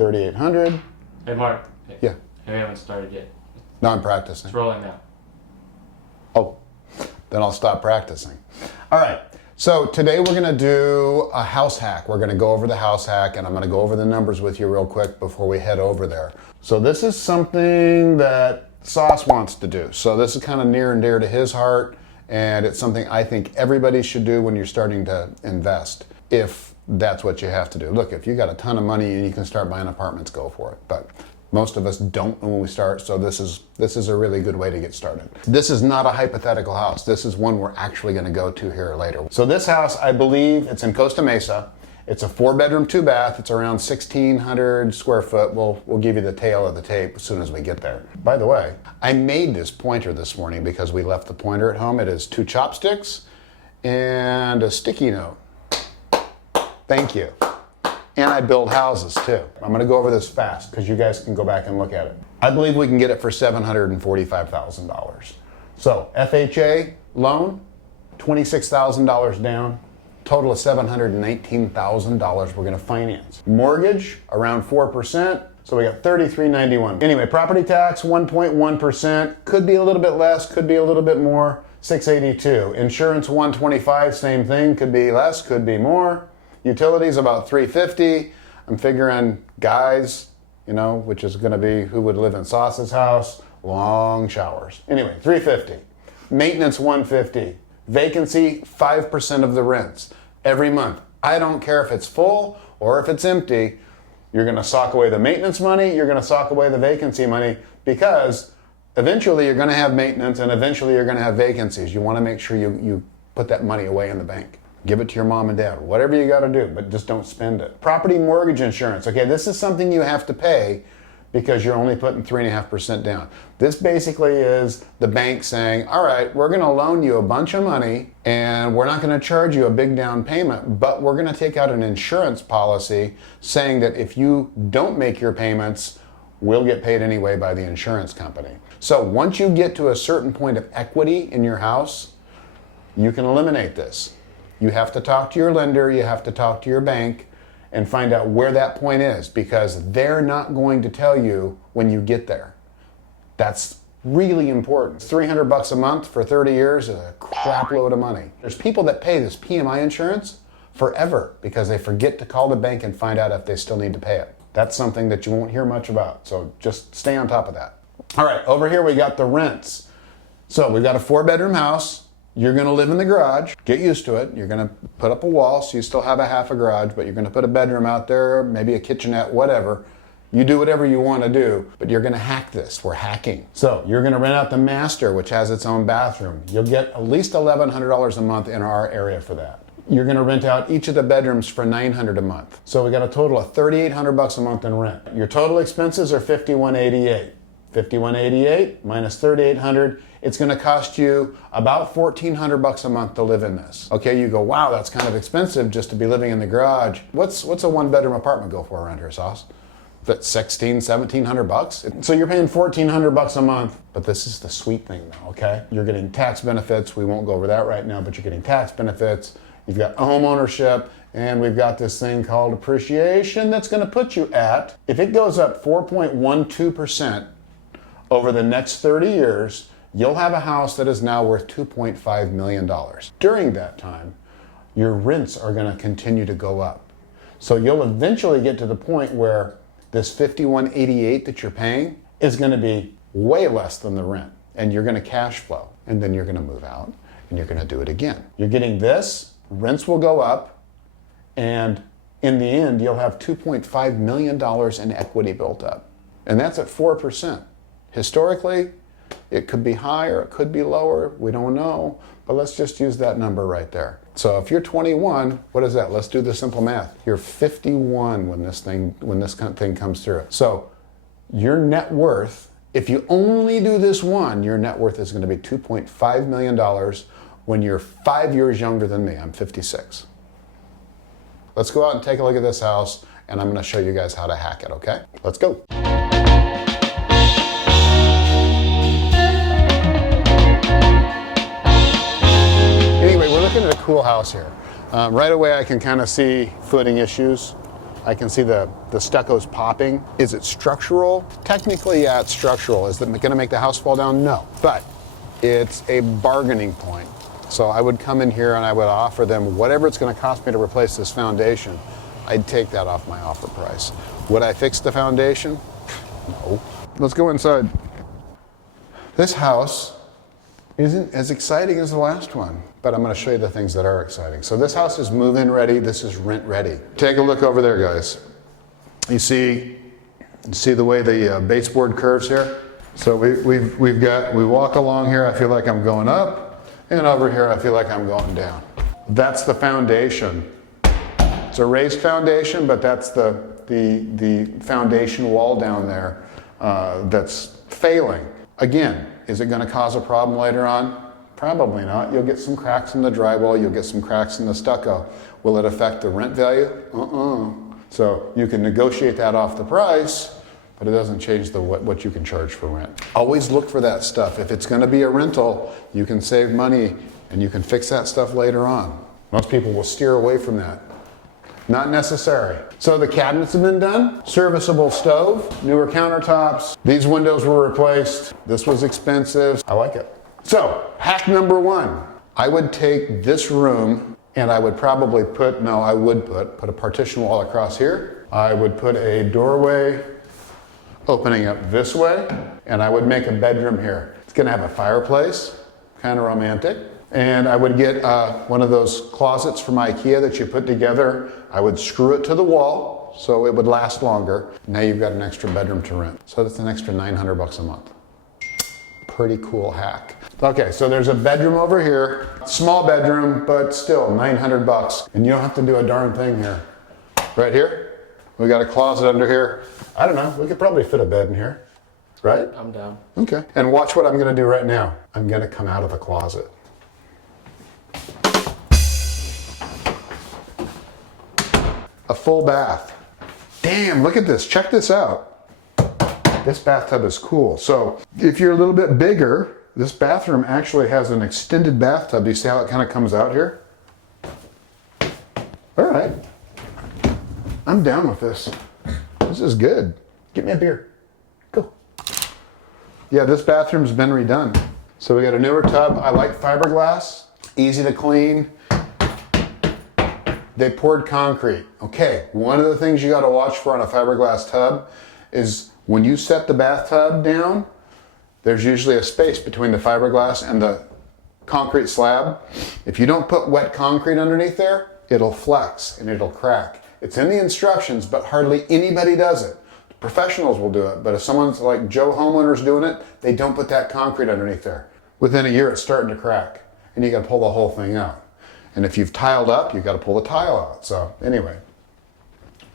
3,800. Hey, Mark. Hey, Yeah. We haven't started yet. No, I'm practicing. It's rolling now. Oh, then I'll stop practicing. All right. So today we're going to do a house hack. We're going to go over the house hack, and I'm going to go over the numbers with you real quick before we head over there. So this is something that Sauce wants to do. So this is kind of near and dear to his heart, and it's something I think everybody should do when you're starting to invest, if that's what you have to do. Look, if you got a ton of money and you can start buying apartments, go for it. But most of us don't when we start, so this is a really good way to get started. This is not a hypothetical house. This is one we're actually going to go to here later. So this house, I believe, it's in Costa Mesa. It's a 4-bedroom, 2-bath. It's around 1,600 square foot. We'll give you the tail of the tape as soon as we get there. By the way, I made this pointer this morning because we left the pointer at home. It is 2 chopsticks and a sticky note. Thank you. And I build houses too. I'm going to go over this fast because you guys can go back and look at it. I believe we can get it for $745,000. So FHA loan, $26,000 down. Total of $719,000 we're going to finance. Mortgage around 4%. So we got $33.91. Anyway, property tax 1.1%. Could be a little bit less, could be a little bit more. $682. Insurance $125. Same thing. Could be less, could be more. Utilities about $350. I'm figuring guys, which is going to be who would live in Sauce's house. Long showers. Anyway, $350. Maintenance $150. Vacancy 5% of the rents every month. I don't care if it's full or if it's empty. You're going to sock away the maintenance money. You're going to sock away the vacancy money because eventually you're going to have maintenance and eventually you're going to have vacancies. You want to make sure you put that money away in the bank. Give it to your mom and dad, whatever you got to do, but just don't spend it. Property mortgage insurance. Okay, this is something you have to pay because you're only putting 3.5% down. This basically is the bank saying, all right, we're going to loan you a bunch of money and we're not going to charge you a big down payment, but we're going to take out an insurance policy saying that if you don't make your payments, we'll get paid anyway by the insurance company. So once you get to a certain point of equity in your house, you can eliminate this. You have to talk to your lender, you have to talk to your bank and find out where that point is because they're not going to tell you when you get there. That's really important. $300 a month for 30 years is a crap load of money. There's people that pay this PMI insurance forever because they forget to call the bank and find out if they still need to pay it. That's something that you won't hear much about, so just stay on top of that. All right, over here we got the rents. So we've got a 4-bedroom house. You're going to live in the garage. Get used to it. You're going to put up a wall so you still have a half a garage, but you're going to put a bedroom out there, maybe a kitchenette, whatever. You do whatever you want to do, but you're going to hack this. We're hacking. So you're going to rent out the master, which has its own bathroom. You'll get at least $1,100 a month in our area for that. You're going to rent out each of the bedrooms for $900 a month. So we got a total of $3,800 a month in rent. Your total expenses are $5,188. $5,188 minus $3,800. It's going to cost you about $1,400 a month to live in this. Okay, you go, wow, that's kind of expensive just to be living in the garage. What's a 1-bedroom apartment go for around here, Sauce? That's $1,700. So you're paying $1,400 a month, but this is the sweet thing now, okay? You're getting tax benefits. We won't go over that right now, but you're getting tax benefits. You've got home ownership, and we've got this thing called appreciation that's going to put you at, if it goes up 4.12% over the next 30 years, you'll have a house that is now worth $2.5 million. During that time, your rents are going to continue to go up. So you'll eventually get to the point where this $5,188 that you're paying is going to be way less than the rent. And you're going to cash flow. And then you're going to move out and you're going to do it again. You're getting this, rents will go up, and in the end, you'll have $2.5 million in equity built up. And that's at 4%. Historically, it could be higher, it could be lower, we don't know, but let's just use that number right there. So if you're 21, what is that? Let's do the simple math. You're 51 when this thing comes through. So your net worth, if you only do this one, your net worth is going to be $2.5 million when you're 5 years younger than me. I'm 56. Let's go out and take a look at this house, and I'm going to show you guys how to hack it, okay? Let's go. Looking at a cool house here. Right away I can kind of see footing issues. I can see the stucco's popping. Is it structural? Technically, yeah, it's structural. Is it gonna make the house fall down? No, but it's a bargaining point. So I would come in here and I would offer them whatever it's gonna cost me to replace this foundation. I'd take that off my offer price. Would I fix the foundation? No. Let's go inside. This house isn't as exciting as the last one, but I'm gonna show you the things that are exciting. So this house is move-in ready, this is rent ready. Take a look over there, guys. You see the way the baseboard curves here? So we walk along here, I feel like I'm going up, and over here I feel like I'm going down. That's the foundation. It's a raised foundation, but that's the foundation wall down there that's failing. Again, is it going to cause a problem later on? Probably not. You'll get some cracks in the drywall, you'll get some cracks in the stucco. Will it affect the rent value? So you can negotiate that off the price, but it doesn't change what you can charge for rent. Always look for that stuff. If it's going to be a rental, you can save money and you can fix that stuff later on. Most people will steer away from that. Not necessary. So the cabinets have been done, serviceable stove, newer countertops. These windows were replaced. This was expensive. I like it. So hack number one, I would take this room and I would probably put a partition wall across here. I would put a doorway opening up this way, and I would make a bedroom here. It's gonna have a fireplace, kind of romantic. And I would get one of those closets from IKEA that you put together. I would screw it to the wall so it would last longer. Now you've got an extra bedroom to rent. So that's an extra $900 a month. Pretty cool hack. Okay, so there's a bedroom over here. Small bedroom, but still $900. And you don't have to do a darn thing here. Right here, we got a closet under here. I don't know, we could probably fit a bed in here, right? I'm down. Okay, and watch what I'm gonna do right now. I'm gonna come out of the closet. A full bath. Damn, look at this, check this out. This bathtub is cool. So if you're a little bit bigger, this bathroom actually has an extended bathtub. Do you see how it kind of comes out here? All right, I'm down with this. This is good. Get me a beer. Go. Yeah, this bathroom's been redone. So we got a newer tub. I like fiberglass, easy to clean. They poured concrete. Okay, one of the things you gotta watch for on a fiberglass tub is when you set the bathtub down, there's usually a space between the fiberglass and the concrete slab. If you don't put wet concrete underneath there, it'll flex and it'll crack. It's in the instructions, but hardly anybody does it. Professionals will do it, but if someone's like Joe Homeowner's doing it, they don't put that concrete underneath there. Within a year, it's starting to crack, and you gotta pull the whole thing out. And if you've tiled up, you gotta pull the tile out. So anyway,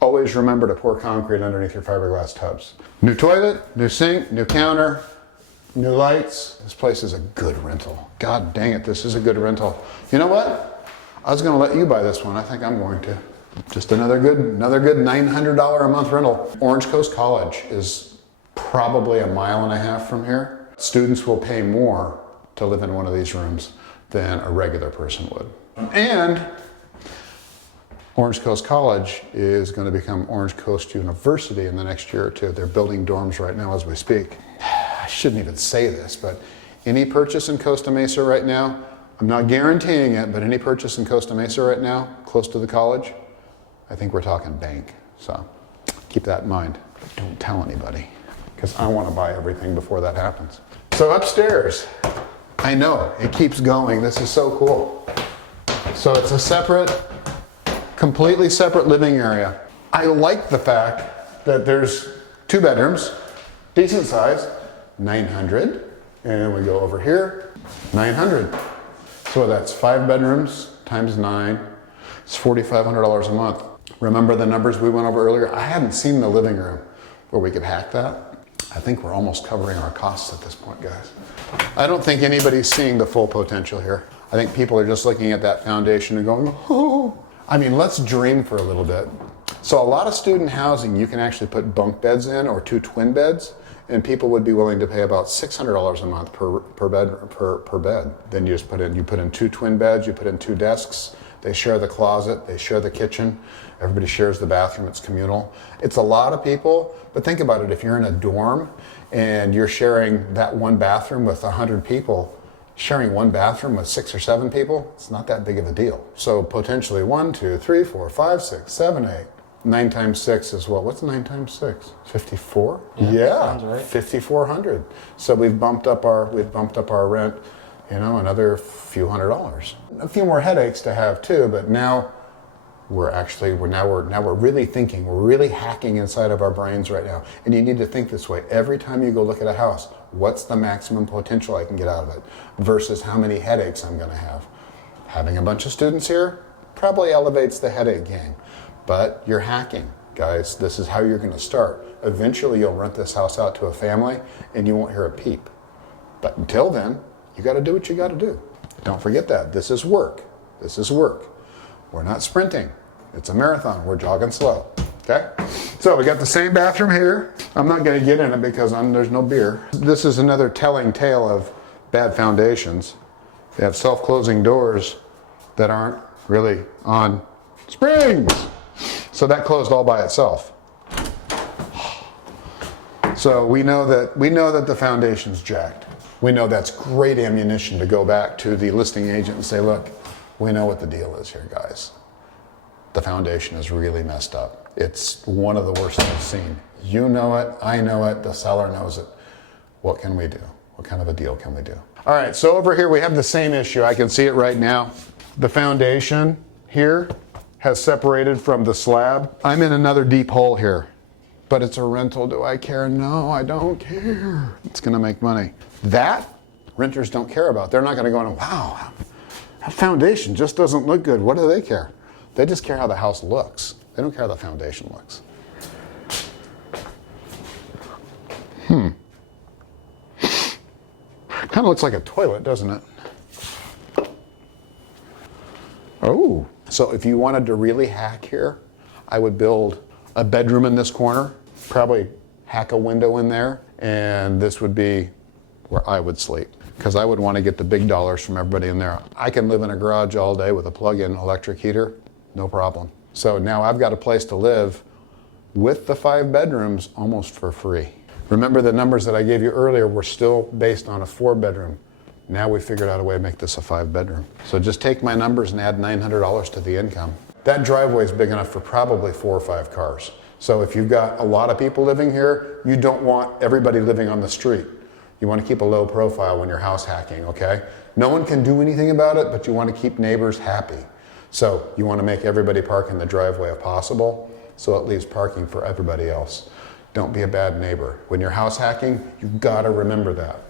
always remember to pour concrete underneath your fiberglass tubs. New toilet, new sink, new counter, new lights. This place is a good rental. God dang it, this is a good rental. You know what? I was gonna let you buy this one. I think I'm going to. Just another good $900 a month rental. Orange Coast College is probably a mile and a half from here. Students will pay more to live in one of these rooms than a regular person would. And Orange Coast College is going to become Orange Coast University in the next year or two. They're building dorms right now as we speak. I shouldn't even say this, but any purchase in Costa Mesa right now, I'm not guaranteeing it, but any purchase in Costa Mesa right now, close to the college, I think we're talking bank. So keep that in mind. Don't tell anybody, because I want to buy everything before that happens. So upstairs, I know, it keeps going. This is so cool. So it's a completely separate living area. I like the fact that there's 2 bedrooms, decent size, 900. And we go over here, 900. So that's 5 bedrooms times 9. It's $4,500 a month. Remember the numbers we went over earlier? I haven't seen the living room where we could hack that. I think we're almost covering our costs at this point, guys. I don't think anybody's seeing the full potential here. I think people are just looking at that foundation and going, oh. I mean, let's dream for a little bit. So a lot of student housing, you can actually put bunk beds in or 2 twin beds, and people would be willing to pay about $600 a month per bed. Then you put in 2 twin beds, you put in 2 desks, they share the closet, they share the kitchen, Everybody shares the bathroom, it's communal. It's a lot of people, but think about it. If you're in a dorm and you're sharing that one bathroom with 100 people, sharing one bathroom with 6 or 7 people, it's not that big of a deal. So potentially 1, 2, 3, 4, 5, 6, 7, 8. 9 times 6 is what? What's 9 times 6? 54? Yeah. Sounds right. 5,400. So we've bumped up our rent, another few $100s. A few more headaches to have too, but now we're really thinking, we're really hacking inside of our brains right now. And you need to think this way. Every time you go look at a house, what's the maximum potential I can get out of it versus how many headaches I'm going to have? Having a bunch of students here probably elevates the headache game. But you're hacking, guys. This is how you're going to start. Eventually, you'll rent this house out to a family and you won't hear a peep. But until then, you got to do what you got to do. Don't forget that. This is work. This is work. We're not sprinting. It's a marathon. We're jogging slow. Okay? So we got the same bathroom here. I'm not going to get in it because there's no beer. This is another telling tale of bad foundations. They have self-closing doors that aren't really on springs. So that closed all by itself. So we know that the foundation's jacked. We know that's great ammunition to go back to the listing agent and say, look, we know what the deal is here, guys. The foundation is really messed up. It's one of the worst I've seen. You know it, I know it, the seller knows it. What can we do? What kind of a deal can we do? All right, so over here we have the same issue. I can see it right now. The foundation here has separated from the slab. I'm in another deep hole here, but it's a rental. Do I care? No, I don't care. It's gonna make money. That, renters don't care about. They're not gonna go, wow, that foundation just doesn't look good. What do they care? They just care how the house looks. They don't care how the foundation looks. Kind of looks like a toilet, doesn't it? Oh. So if you wanted to really hack here, I would build a bedroom in this corner, probably hack a window in there, and this would be where I would sleep because I would want to get the big dollars from everybody in there. I can live in a garage all day with a plug-in electric heater, no problem. So now I've got a place to live with the 5 bedrooms almost for free. Remember the numbers that I gave you earlier were still based on a 4-bedroom. Now we figured out a way to make this a 5-bedroom. So just take my numbers and add $900 to the income. That driveway is big enough for probably 4 or 5 cars. So if you've got a lot of people living here, you don't want everybody living on the street. You want to keep a low profile when you're house hacking, okay? No one can do anything about it, but you want to keep neighbors happy. So you want to make everybody park in the driveway if possible, so it leaves parking for everybody else. Don't be a bad neighbor. When you're house hacking, you've got to remember that.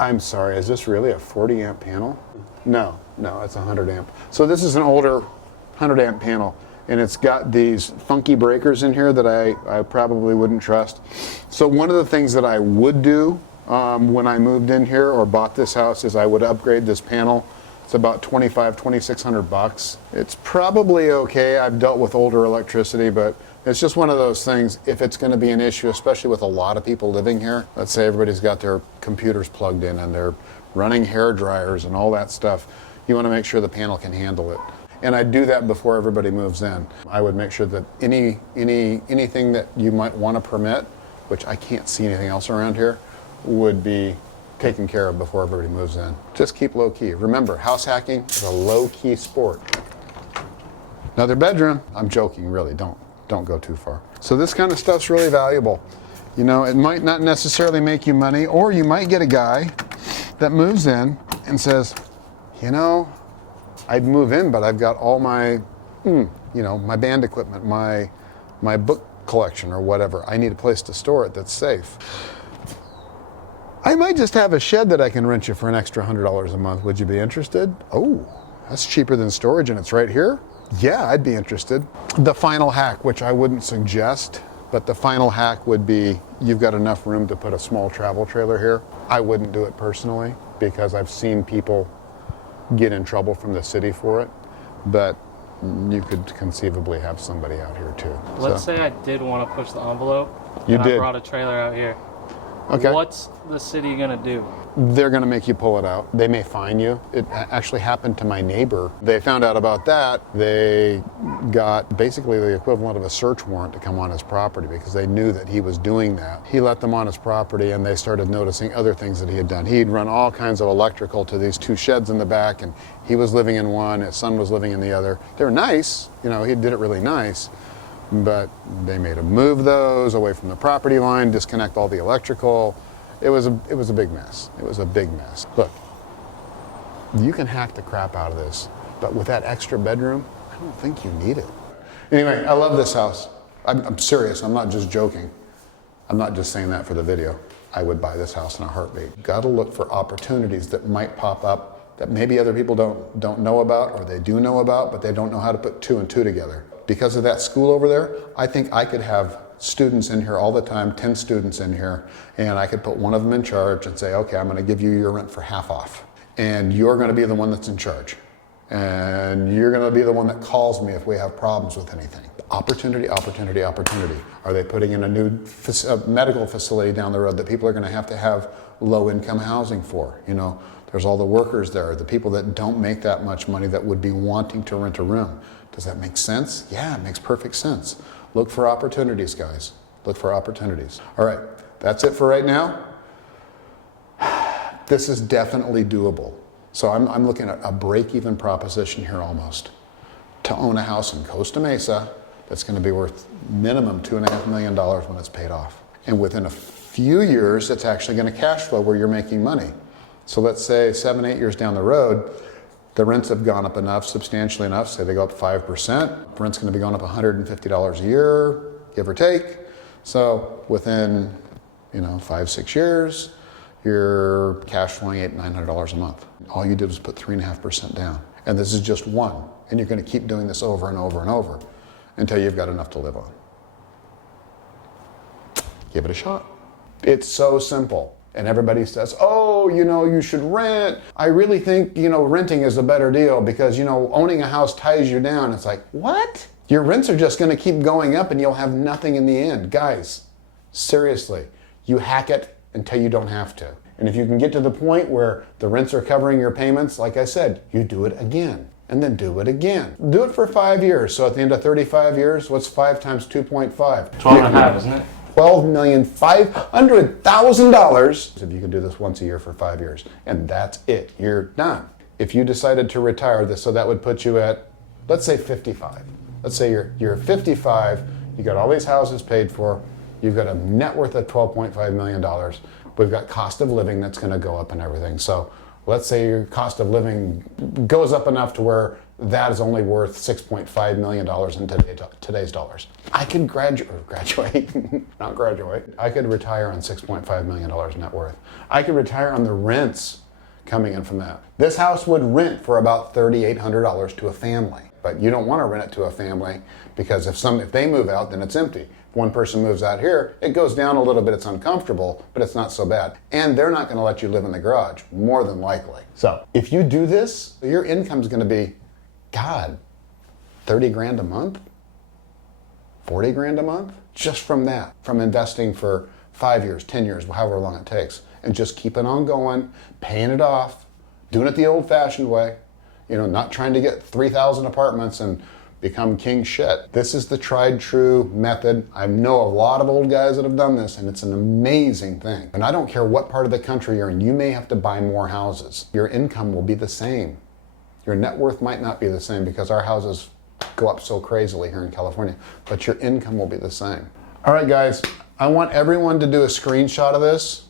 I'm sorry, is this really a 40 amp panel? No, it's a 100 amp. So this is an older 100 amp panel, and it's got these funky breakers in here that I probably wouldn't trust. So one of the things that I would do when I moved in here or bought this house is I would upgrade this panel. It's about $2,600. It's probably okay. I've dealt with older electricity, but it's just one of those things. If it's going to be an issue, especially with a lot of people living here, let's say everybody's got their computers plugged in and they're running hair dryers and all that stuff, you want to make sure the panel can handle it. And I'd do that before everybody moves in. I would make sure that anything that you might want to permit, which I can't see anything else around here, would be taken care of before everybody moves in. Just keep low key. Remember, house hacking is a low key sport. Another bedroom. I'm joking, really. Don't go too far. So this kind of stuff's really valuable. You know, it might not necessarily make you money, or you might get a guy that moves in and says, you know, I'd move in, but I've got all my, my band equipment, my book collection or whatever. I need a place to store it that's safe. I might just have a shed that I can rent you for an extra $100 a month. Would you be interested? Oh, that's cheaper than storage and it's right here? Yeah, I'd be interested. The final hack, which I wouldn't suggest, but the final hack would be you've got enough room to put a small travel trailer here. I wouldn't do it personally because I've seen people get in trouble from the city for it, but you could conceivably have somebody out here too. Let's say I did want to push the envelope You and did. I brought a trailer out here. Okay. What's the city gonna do? They're going to make you pull it out. They may fine you. It actually happened to my neighbor. They found out about that. They got basically the equivalent of a search warrant to come on his property because they knew that he was doing that. He let them on his property and they started noticing other things that he had done. He'd run all kinds of electrical to these 2 sheds in the back, and he was living in one, his son was living in the other. They were nice, you know, he did it really nice, but they made him move those away from the property line, disconnect all the electrical. It was a big mess. It was a big mess. Look, you can hack the crap out of this, but with that extra bedroom, I don't think you need it. Anyway, I love this house. I'm serious. I'm not just joking. I'm not just saying that for the video. I would buy this house in a heartbeat. Got to look for opportunities that might pop up that maybe other people don't know about, or they do know about, but they don't know how to put 2 and 2 together. Because of that school over there, I think I could have students in here all the time, 10 students in here, and I could put one of them in charge and say, okay, I'm going to give you your rent for half off. And you're going to be the one that's in charge. And you're going to be the one that calls me if we have problems with anything. Opportunity, opportunity, opportunity. Are they putting in a new medical facility down the road that people are going to have low-income housing for? You know, there's all the workers there, the people that don't make that much money that would be wanting to rent a room. Does that make sense? Yeah, it makes perfect sense. Look for opportunities, guys. Look for opportunities. All right, that's it for right now. This is definitely doable. So I'm looking at a break-even proposition here almost. To own a house in Costa Mesa that's going to be worth minimum $2.5 million when it's paid off. And within a few years, it's actually going to cash flow where you're making money. So let's say 7, 8 years down the road, the rents have gone up enough, substantially enough, say they go up 5%. Rent's going to be going up $150 a year, give or take. So within, 5, 6 years, you're cash flowing $800-900 a month. All you did was put 3.5% down. And this is just one. And you're going to keep doing this over and over and over until you've got enough to live on. Give it a shot. It's so simple. And everybody says, oh, you should rent. I really think, renting is a better deal because, owning a house ties you down. It's like, what? Your rents are just going to keep going up and you'll have nothing in the end. Guys, seriously, you hack it until you don't have to. And if you can get to the point where the rents are covering your payments, like I said, you do it again and then do it again. Do it for 5 years. So at the end of 35 years, what's 5 times 2.5? 12.5, isn't it? $12,500,000 if you can do this once a year for 5 years. And that's it. You're done. If you decided to retire this, so that would put you at, let's say 55. Let's say you're 55, you got all these houses paid for, you've got a net worth of $12.5 million. We've got cost of living that's going to go up and everything. So let's say your cost of living goes up enough to where that is only worth $6.5 million in today's dollars. I could graduate, not graduate. I could retire on $6.5 million net worth. I could retire on the rents coming in from that. This house would rent for about $3,800 to a family. But you don't want to rent it to a family because if they move out, then it's empty. If one person moves out here, it goes down a little bit, it's uncomfortable, but it's not so bad. And they're not going to let you live in the garage, more than likely. So if you do this, your income is going to be, God, 30 grand a month? 40 grand a month? Just from that, from investing for 5 years, 10 years, however long it takes. And just keeping on going, paying it off, doing it the old-fashioned way. Not trying to get 3,000 apartments and become king shit. This is the tried true method. I know a lot of old guys that have done this, and it's an amazing thing. And I don't care what part of the country you're in, you may have to buy more houses. Your income will be the same. Your net worth might not be the same because our houses go up so crazily here in California, but your income will be the same. All right, guys, I want everyone to do a screenshot of this,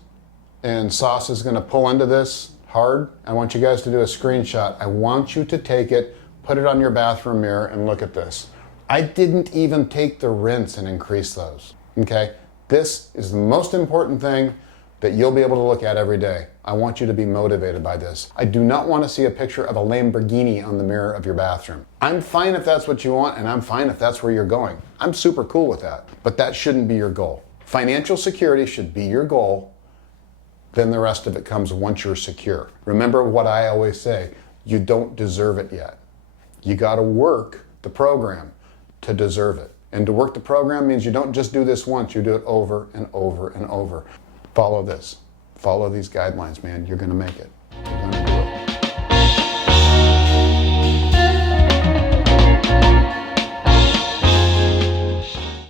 and Sauce is gonna pull into this hard. I want you guys to do a screenshot. I want you to take it, put it on your bathroom mirror, and look at this. I didn't even take the rents and increase those, okay? This is the most important thing that you'll be able to look at every day. I want you to be motivated by this. I do not want to see a picture of a Lamborghini on the mirror of your bathroom. I'm fine if that's what you want, and I'm fine if that's where you're going. I'm super cool with that, but that shouldn't be your goal. Financial security should be your goal. Then the rest of it comes once you're secure. Remember what I always say, you don't deserve it yet. You gotta work the program to deserve it. And to work the program means you don't just do this once, you do it over and over and over. follow this. Follow these guidelines, man. You're going to make it.